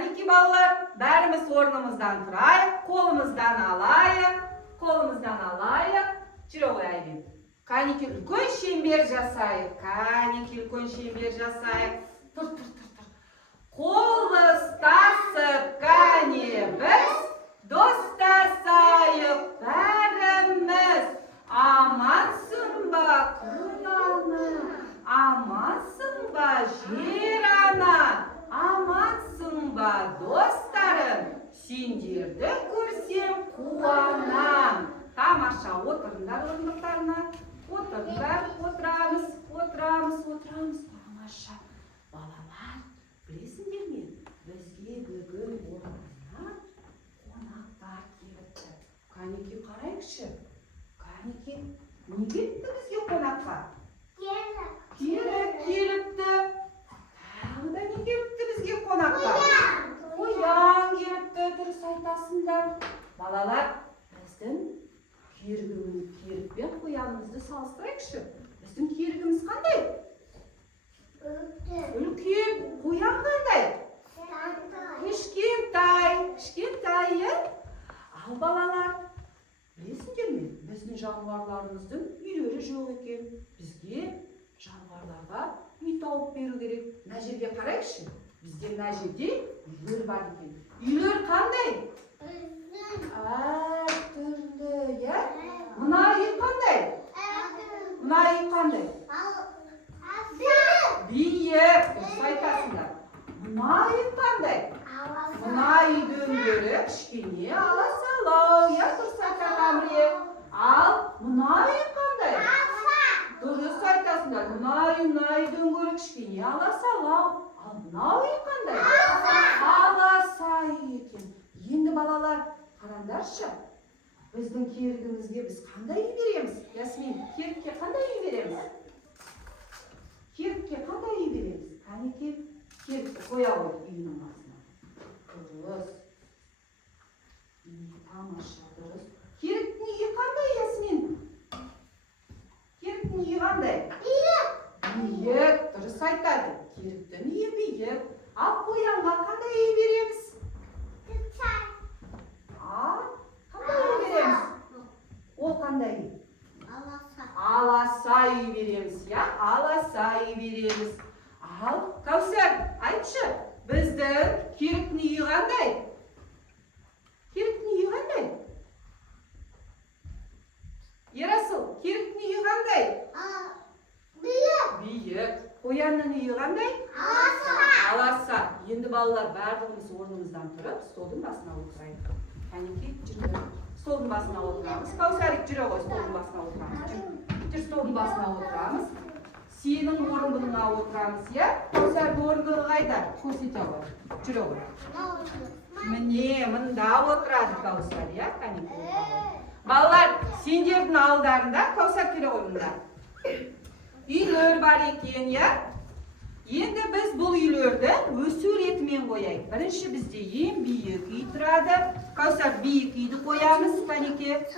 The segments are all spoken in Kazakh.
Kaniki ballar, bärimiz ornumuzdan turayık, kolumuzdan alayık. Kolumuzdan alayık. Jüre koyayım. Kaniki үлкен şember жасайық. Kaniki үлкен şember жасайық. Тұр. Қол ұстасып, кәне біз достасайық бәріміз. Амансың ба күн ана, амансың ба жер ана, амансың ба достарым, сендерді көрсем қуанам. Тамаша, отырыңдар орындықтарына. Отырыңдар, отырамыз. Тамаша. Балалар, білесіңдер ме? Бізге бүгін орнына қонақтар келіпті. Канеке қарайықшы. Канеке, не келіпті бізге қонаққа? Келіпті. Тағы да не келіпті бізге қонаққа? Қоян келіпті, дұрыс айтасыңдар. Балалар, біздің керік пен қоянымызды салыстырайықшы. Біздің керігіміз қандай? Үлкен, қоян қандай? Кішкентай, е? Ал балалар, білесіңдер ме? Біздің жануарларымыздың үйлері жоқ екен. Бізге жануарларға үй тауып беру керек. Мына жерге қарайықшы. Бізде мына жерде үйлер бар екен. Үйлер қандай? Әртүрлі, е? Мына үй қандай? Биік, дұрыс айтасыңдар. Мына үй қандай? Мына үйдің бірі кішкене аласалау, е? Дұрыс айтасыңдар. Ал мына үй қандай? Дұрыс айтасыңдар. Мына үйдің бірі кішкене аласалау. Ал мына үй қандай? Аласай екен. Енді балалар, қараңдаршы. Біздің керігімізге біз қандай үй береміз? Ясмин, керікке қандай үй береміз? Канеке, керікті қоя ғой үйінің басына. Дұрыс. Тамаша, дұрыс. Керіктің үйі қандай, Ясмин? Керіктің үйі қандай? Биік, дұрыс айтады. Керіктің үйі биік. Ал қоянға қандай үй береміз? Қандай үй береміз? Ол қандай үй? Аласа үй береміз, я? Аласа үй береміз. Ал, Кәусар, айтшы, біздің керіктің үйі қандай? Ерасыл, керіктің үйі қандай? Биік. Қоянның үйі қандай? Аласа. Енді балалар барлығымыз орнымыздан тұрып, столдың басына отырайық. Канеке, жүрді. Столдың басына отырамыз. Кәусарик, жүре ғой, столдың басына отырамыз. Жүр, столдың басына отырамыз. Сенің орындығына отырамыз, я? Кәусардың орындығы қайда? Көрсете ғой. Жүре ғой. Міне, мында отырады Кәусар, я? Канеке. Балалар, сендердің алдарында, Кәусар келе ғой мында. Үйлер бар екен, я? Енді біз бұл үйлерді өсу ретімен қояйық. Бірінші бізде ең биік үй тұрады. Кәусар, биік үйді қоямыз, Канеке.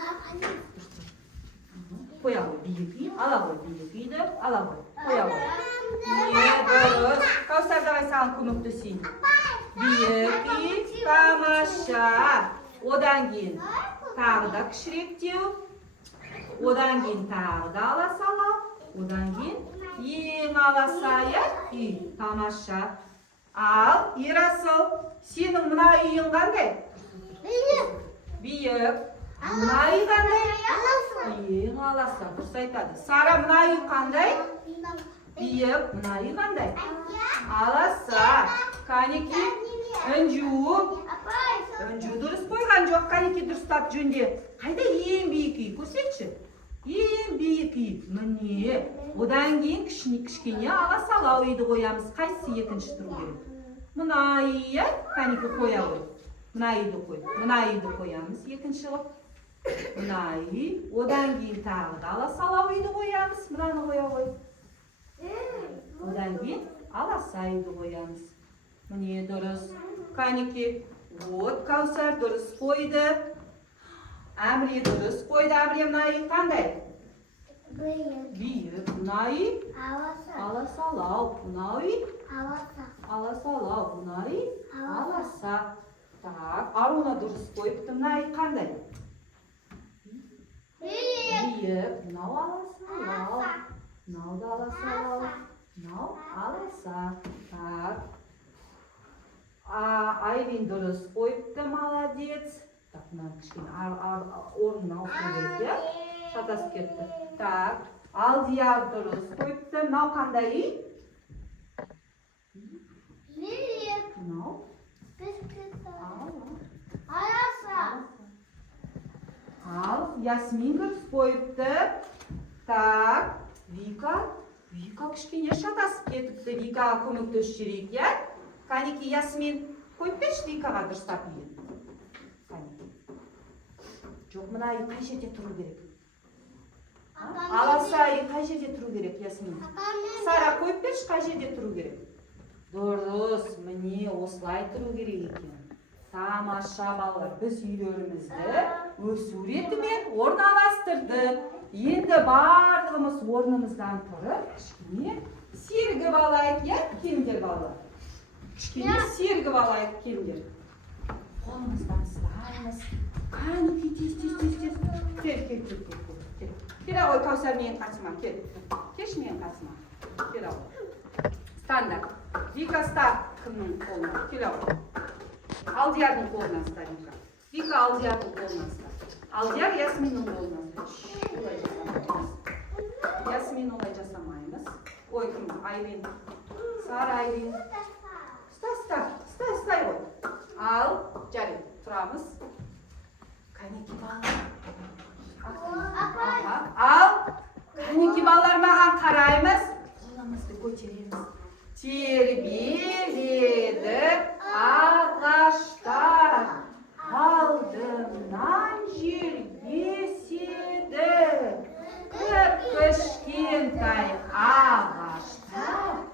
Қоя ғой, биік үй. Ала ғой, биік үйді. Ала ғой, қоя ғой. Дұрыс. Кәусар, давай саған көмектесейін. Биік үй, тамаша. Одан кейін тағы да кішіректеу. Одан кейін тағы да аласалау. Одан кейін ең аласайы үй, тамаша. Ал, Ерасыл, сенің мына үйің қандай? Биік. Мына үй қандай? Ең аласа, дұрыс айтады. Сара, мына үй қандай? Биік. Мына үй қандай? Аласа. Канеке, Үнжу дұрыс қойған жоқ, Канеке дұрыстап жөнде. Қайда ең биік үй? Көрсетші. Ең биік үй. Міне. Одан кейін кішкене аласалау үйді қоямыз. Қайсы екінші тұру керек? Мына үйі, Канеке қоя ғой. Мына үйді қой. Мына үйді қоямыз екінші қып. Мына үй. Одан кейін тағы да аласалау үйді қоямыз. Мынаны қоя ғой. Одан кейін аласа үйді қоямыз. Міне дұрыс. Канеке, от Кәусар дұрыс қойды. Әміре дұрыс қойды. Әміре, мына үй қандай? Биік. Мына үй? Аласалау. Мына үй? аласалау, мынай аласа. Так, Аруна дұрыс қойыпты, мынай қандай? Биік, мынау аласалау. Мынау да аласалау. Мынау аласа. Так. Айвин дұрыс қойыпты, молодец. Так, мынау кішкене орнын алсын керек, шатасып кетті. Так, Алдияр дұрыс қойыпты, мынау қандай үй? Мынау? Ал, Ясмин дұрыс қойыпты. Так, Вика кішкене шатасып кетіпті. Викаға көмектесіп жүрейік, я? Қанеки, Ясмин, қойып берші Викаға дұрыстап үйін. Жоқ, мына үй қай жерде тұру керек? Аласа үй қай жерде тұру керек, Ясмин? Сара, қойып берші, қай жерде тұру керек? Дұрыс, міне осылай тұру керек екен. Тамаша балалар, біз үйлерімізді өз суретімен орналастырдық. Енді барлығымыз орнымыздан тұрып, кішкене сергіп алайық, я? Келіңдер балалар. Кішкене сергіп алайық, келіңдер. Қолымыздан ұстаймыз. Қанеки, тез. Кел ағой, Каусар менің қасыма, кел. Кеш менің қасыма. Кел ағой. Стандарт. Вика ста кімнің қолына. Кел ағой. Алдиярдың қолына ста, Вика. Вика Алдиярдың қолына ста. Алдияр Ясминнің қолына ста. Ясмин олай жасамаймыз. Ой, кім? Айвин. Сара Айвин. Стай ғой. Ал, жарай, тұрамыз. Қанеки балалар. Ал, қанеки балалар маған қараймыз. Қолымызды көтереміз. Тербеледі ағаштар, алдымнан жел еседі. Кішкентай ағаштар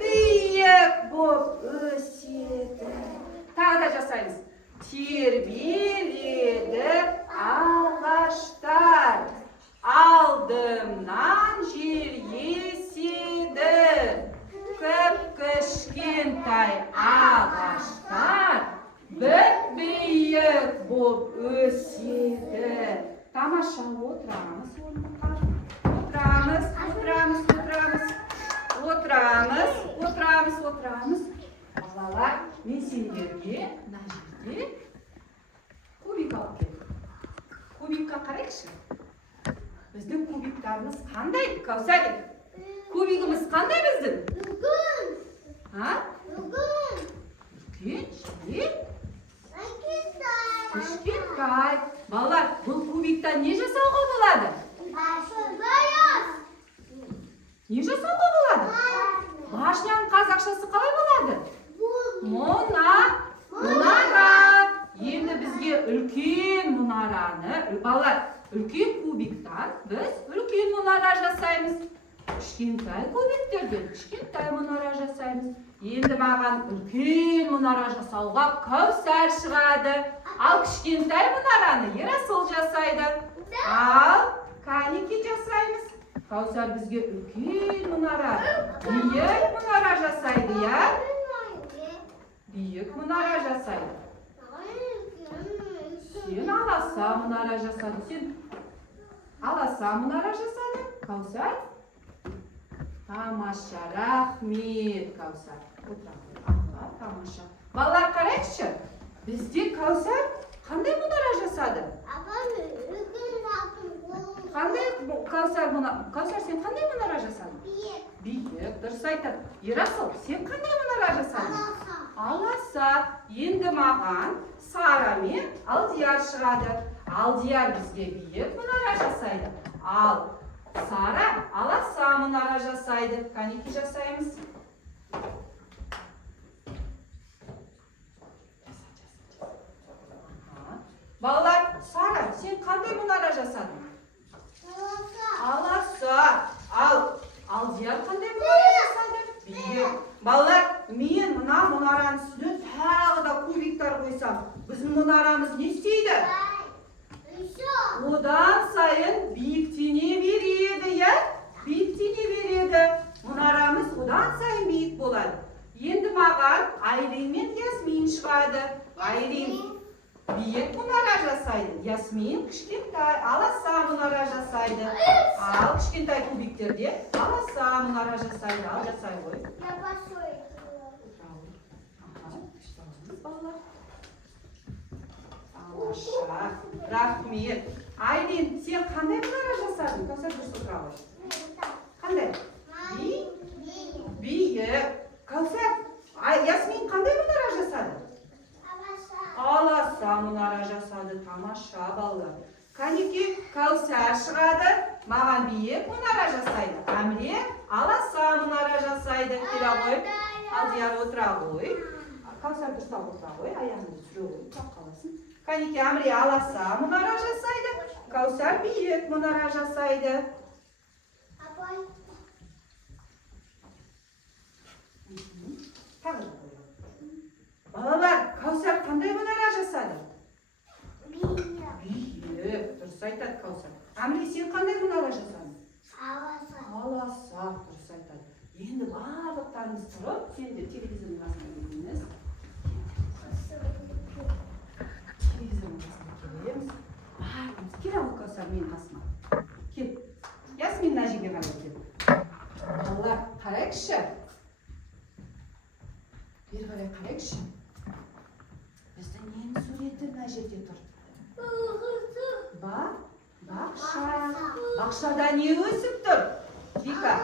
биік боп өседі. Тағы да жасаймыз. Тербеледі ағаштар, алдымнан жел еседі. Кішкентай ағаштар биік боп өседі. Тамаша, отырамыз. Балалар, мен сендерге мына жерде кубик алып келдім. Кубикқа қарайықшы. Біздің кубиктарымыз қандай, Каусарик? Кубигіміз қандай біздің? Үлкен. Үлкен. Кішкентай. Балалар, бұл кубиктан не жасауға болады? Не жасауға болады? Башняның қазақшасы қалай болады? Мұнара. Енді бізге үлкен мұнараны, балалар, үлкен кубиктан біз үлкен мұнара жасаймыз. Кішкентай кубиктерден кішкентай мұнара жасаймыз. Енді маған үлкен мұнара жасауға Каусар шығады. Ал кішкентай мұнараны Ерасыл жасайды. Ал Қанеки жасаймыз. Каусар бізге үлкен мұнара, биік мұнара жасайды, я? Биік мұнара жасайды. Сен аласа мұнара жасады. Сен аласа мұнара жасады, Каусар? Тамаша, рахмет, Каусар. Тамаша. Балалар, қарайықшы. Бізде Каусар қандай мұнара жасады? Қандай Каусар сен қандай мұнара жасадың? Биік, дұрыс айтады. Ерасыл, сен қандай мұнара жасадың? Аласа. Енді маған Сара мен Алдияр шығады. Алдияр бізге биік мұнара жасайды. Ал Сара аласа мұнара жасайды. Қанеки жасаймыз? Балалар, Сара, сен қандай мұнара жасадың? Аласа. Ал Алдияр қандай мұнара жасады? Биік. Балалар, мен мына мұнараның үстіне тағы да кубиктар қойсам, біздің мұнарамыз не істейді? Одан сайын биіктене береді, я? Биіктене береді. Мұнарамыз одан сайын биік болады. Ясмин шығады. Айлин биік мұнара жасайды. Ясмин кішкентай аласа мұнара жасайды. Ал кішкентай кубиктерде аласа мұнара жасайды. Ал жасай ғой. Алаша, рахмет. Айлин, сен қандай мұнара жасадың? Кәусар дұрыс отыра ғой. Қандай? Биік. Кәусар, Ясмин қандай мұнара жасады? Аласа мұнара жасады. Тамаша балалар. Кәнеке, Кәусар шығады, маған биік мұнара жасайды. Әміре аласа мұнара жасайды. Келе ғой. Алдияр отыра ғой. Кәусар дұрыстап отыра ғой. Аяғыңды түсіре ғой. Тап қаласын. Кәнеке, Әміре аласа мұнара жасайды. Кәусар биік мұнара жасайды. Балалар, Кәусар қандай мұнара жасады? Биік. Дұрыс айтады Кәусар. Әміре, сен қандай мұнара жасадың? Аласа. Дұрыс айтады. Енді барлықтарыңыз тұрып, сен де телевизордың қасына келіңіз. Телевизордың қасына келеміз. Барлығымыз кел ал Кәусар менің қасыма. Кел. Ясмин мына жерге қарай кел. Балалар, қарайықшы. Бері қарай қарайықшы. Біздің ненің суреті мына жерде тұр? Бақша. Бақшада не өсіп тұр? Вика.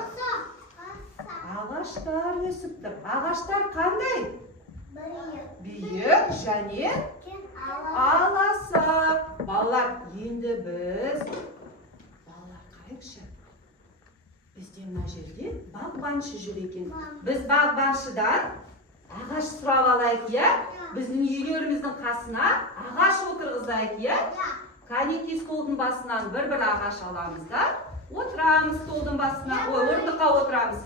Ағаштар өсіп тұр. Ағаштар қандай? Биік және аласа. Балалар, енді біз қарайықшы. Бізде мына жерде бағбаншы жүр екен. Біз бағбаншыдан ағаш сұрап алайық, иә? Біздің үйлеріміздің қасына ағаш отырғызайық, иә? Кәнеке, столдың басынан бір-бір ағаш аламыз да, отырамыз столдың басына, орындыққа отырамыз.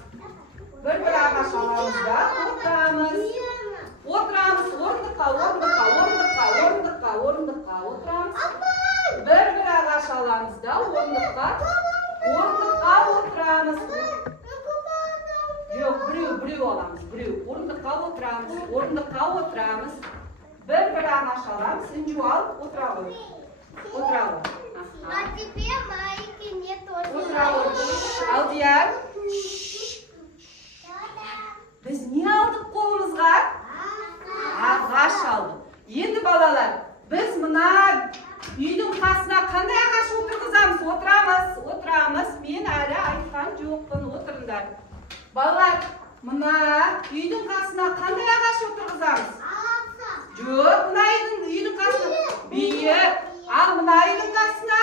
Бір-бір ағаш аламыз да, отырамыз. Отырамыз, орындыққа отырамыз. Бір-бір ағаш аламыз да, орындыққа отырамыз. Жоқ, біреу аламыз, біреу. Орындыққа отырамыз. Бір-бір ағаш аламыз, інжу алып, отыра ғой. А теперь маленький мне тоже. Алдияр. Біз не алдық қолымызға? Ағаш алдық. Енді балалар, біз мына үйдің қасына қандай ағаш отырғызамыз? Отырамыз. Мен әлі айтқан жоқпын, отырыңдар. Балалар, мына үйдің қасына қандай ағаш отырғызамыз? Жоқ, мына үйдің қасына биік. Ал мына үйдің қасына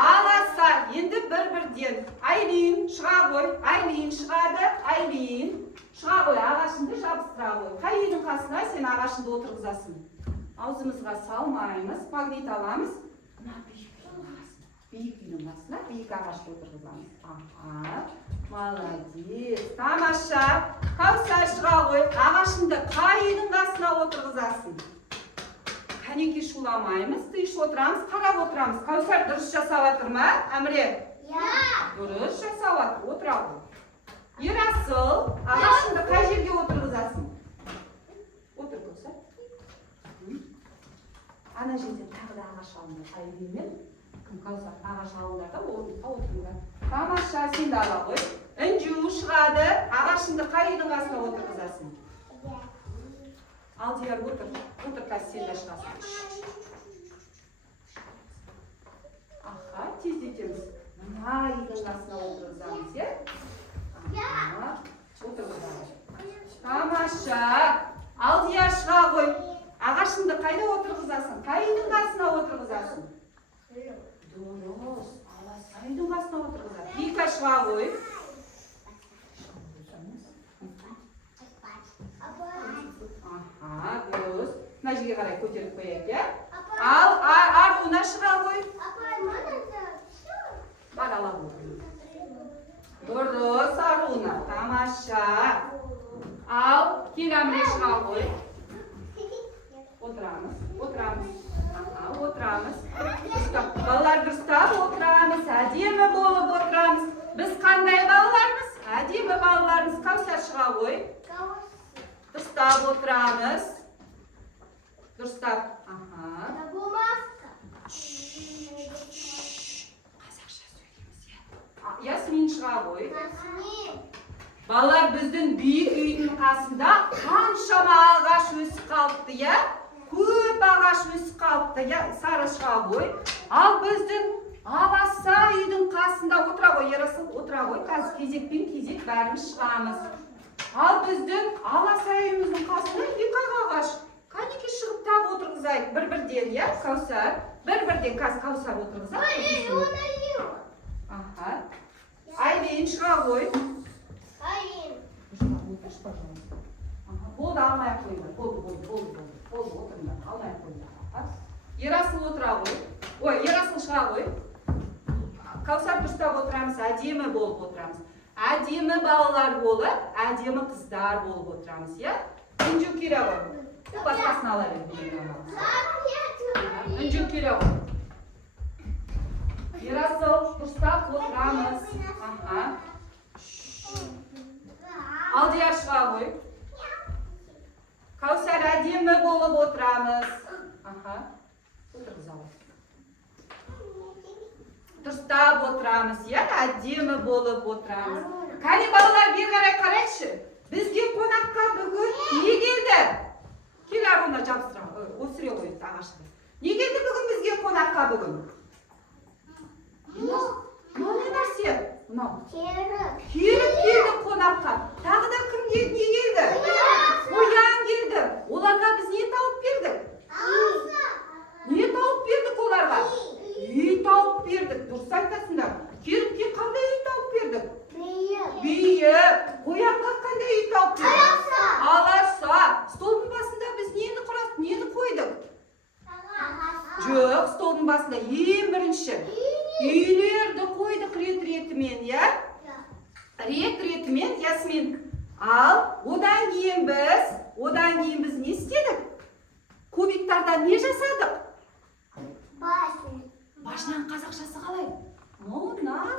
аласа. Енді бір-бірден. Айлин шыға ғой. Айлин шығады. Айлин шыға ғой. Ағашынды жабыстыра ғой. Қай үйдің қасына сен ағашынды отырғызасың? Аузымызға салмаймыз. Магнит аламыз. Мына биік үйдің қасына биік ағашты отырғызамыз. Молодец. Тамаша. Кәусар шыға ғой. Ағашынды қай үйдің қасына отырғызасың? Кәнеке, шуламаймыз, тыйыш отырамыз, қарап отырамыз. Кәусар дұрыс жасап жатыр ма, Әміре? Дұрыс жасап жатыр, отыра ғой. Ерасыл, ағашынды қай жерге отырғызасың? Отыр, Кәусар. Ана жерден тағы да ағаш алыңдар. Айлинмен Кәусар ағаш алыңдар да орындыққа отырыңдар. Тамаша, сен де ала ғой. Інжу шығады, ағашынды қай үйдің қасына отырғызасың? Алдияр, отыр қазір сен де шығасың. Аха, тездетеміз. Мына үйдің қасына отырғызамыз, е? Отырғызамыз. Тамаша. Алдияр, шыға ғой. Ағашынды қайда отырғызасың? Қай үйдің қасына отырғызасың? Дұрыс. Аласа үйдің қасына отырғызасың. Вика, шыға ғой. Дұрыс. Мына жерге қарай көтеріп қояйық, иә? Ал Аруна шыға ғой. Бар, ала ғой. Дұрыс, Аруна. Тамаша. Ал кел, Әміре шыға ғой. Отырамыз. Балалар, дұрыстап отырамыз. Әдемі болып отырамыз. Біз қандай балалармыз? Әдемі балалармыз. Кәусар шыға ғой. Дұрыстап отырамыз. отырамыз. Дұрыстап. Аха. Бумажка. Қазақша сөйлейміз, иә. Ясмин шыға ғой. Ясмин. Балалар, біздің биік үйдің қасында қаншама ағаш өсіп қалыпты, иә? Көп ағаш өсіп қалыпты, иә? Сары шыға ғой. Ал біздің аласа үйдің қасында отыра ғой, Ерасыл, отыра ғой. Қазір кезекпен кезек бәріміз шығамыз. Ал біздің аласа үйіміздің қасында екі ағаш. Қанеке шығып тағы отырғызайық бір-бірден, иә? Каусар. Бір-бірден қазір Каусар отырғызайық. Аха. Айбен шыға ғой. Болды, алмай қойыңдар. Болды, отырыңдар. Алмай қойыңдар. Ерасыл отыра ғой. Ой, Ерасыл шыға ғой. Каусар дұрыстап отырамыз, әдемі болып отырамыз. Әдемі балалар болып, әдемі қыздар болып отырамыз, иә? Үнжу келе ғой. Басқасын ала береді. Үнжу келе ғой. Ерасыл дұрыстап отырамыз. Аха. Алдияр шыға ғой. Каусар әдемі болып отырамыз. Аха. Отырғыз алып. Дұрыстап отырамыз, иә? Әдемі болып отырамыз. Қане балалар, бері қарай қарайықшы. Бізге қонаққа бүгін не келді? Кел Аруна жабыстыра, өсіре қойды ағашты. Не келді бүгін бізге қонаққа бүгін? Мынау не нәрсе? Мынау. Керік келді қонаққа. Тағы да кім келді, не келді? Қоян келді. Оларға біз не тауып бердік? Не тауып бердік оларға? Үй тауып бердік. Дұрыс айтасыңдар. Керікке қандай үй тауып бердік? Бүйі. Қоянға қандай үй тауып бердік? Аласа. Столдың басында біз нені қойдық? Жоқ, столдың басында ең бірінші үйлерді қойдық рет-ретімен, иә? Рет-ретімен, Ясмин. Ал, одан кейін біз не істедік? Кубиктардан не жасадық? Башынан қазақшасы қалай? Мұнара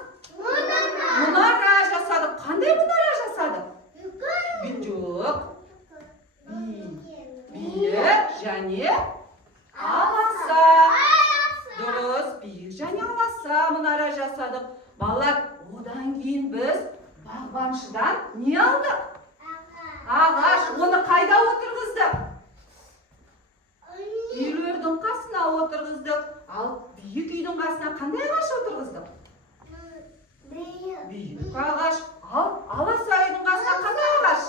жасадық. Қандай мұнара жасадық? Жоқ. Биік және аласа. Дұрыс, биік және аласа мұнара жасадық. Балалар, одан кейін біз бағбаншыдан не алдық? Ағаш, оны қайда отырғыздық? Үйлердің қасына отырғыздық. Ал биік үйдің қасына қандай ағаш отырғыздық? Биік ағаш. Ал аласа үйдің қасына қандай ағаш?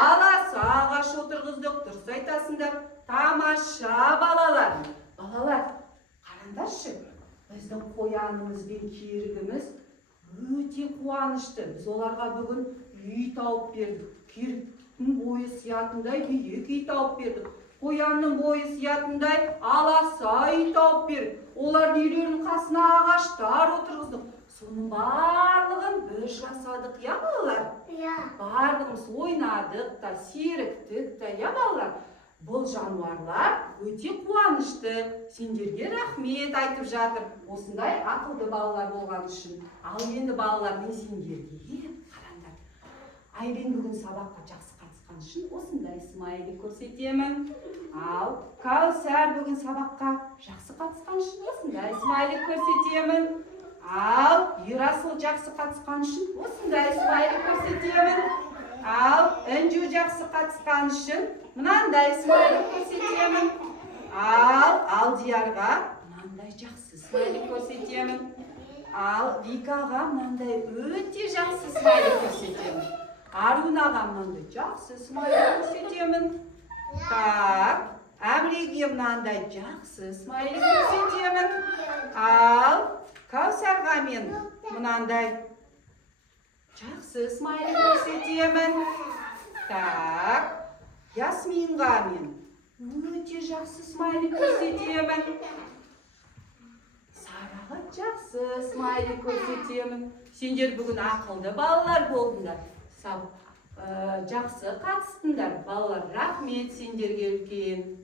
Аласа ағаш отырғыздық. Дұрыс айтасыңдар. Тамаша балалар. Балалар, қараңдаршы. Біздің қоянымыз бен керігіміз өте қуанышты. Біз оларға бүгін үй тауып бердік. Керіктің бойы сиятындай биік үй тауып бердік. Қоянның бойы сиятындай аласа үй тауып бердік. Олардың үйлерінің қасына ағаштар отырғыздық. Соның барлығын біз жасадық, я балалар? Барлығымыз ойнадық та, серіктік та, я балалар? Бұл жануарлар өте қуанышты. Сендерге рахмет айтып жатыр. Осындай ақылды балалар болған үшін. Ал енді балалар, мен сендерге қараңдар. Айбен бүгін сабаққа жақсы қатысқан үшін осындай смайлик көрсетемін. Ал Каусар бүгін сабаққа жақсы қатысқан үшін осындай смайлик көрсетемін. Ал Ерасыл жақсы қатысқан үшін осындай смайлик көрсетемін. Ал Үнжу жақсы қатысқан үшін мынандай смайлик көрсетемін. Ал Алдиярға мынандай жақсы смайлик көрсетемін. Ал Викаға мынандай өте жақсы смайлик көрсетемін. Арунаға мынандай жақсы смайлик көрсетемін. Так, Әміреге мынандай жақсы смайлик көрсетемін. Ал Каусарға мен мынандай жақсы смайлик көрсетемін. Так, Ясминға мен өте жақсы смайлик көрсетемін. Сараға жақсы смайлик көрсетемін. Сендер бүгін ақылды балалар болдыңдар. Жақсы қатыстыңдар. Балалар, рахмет сендерге үлкен.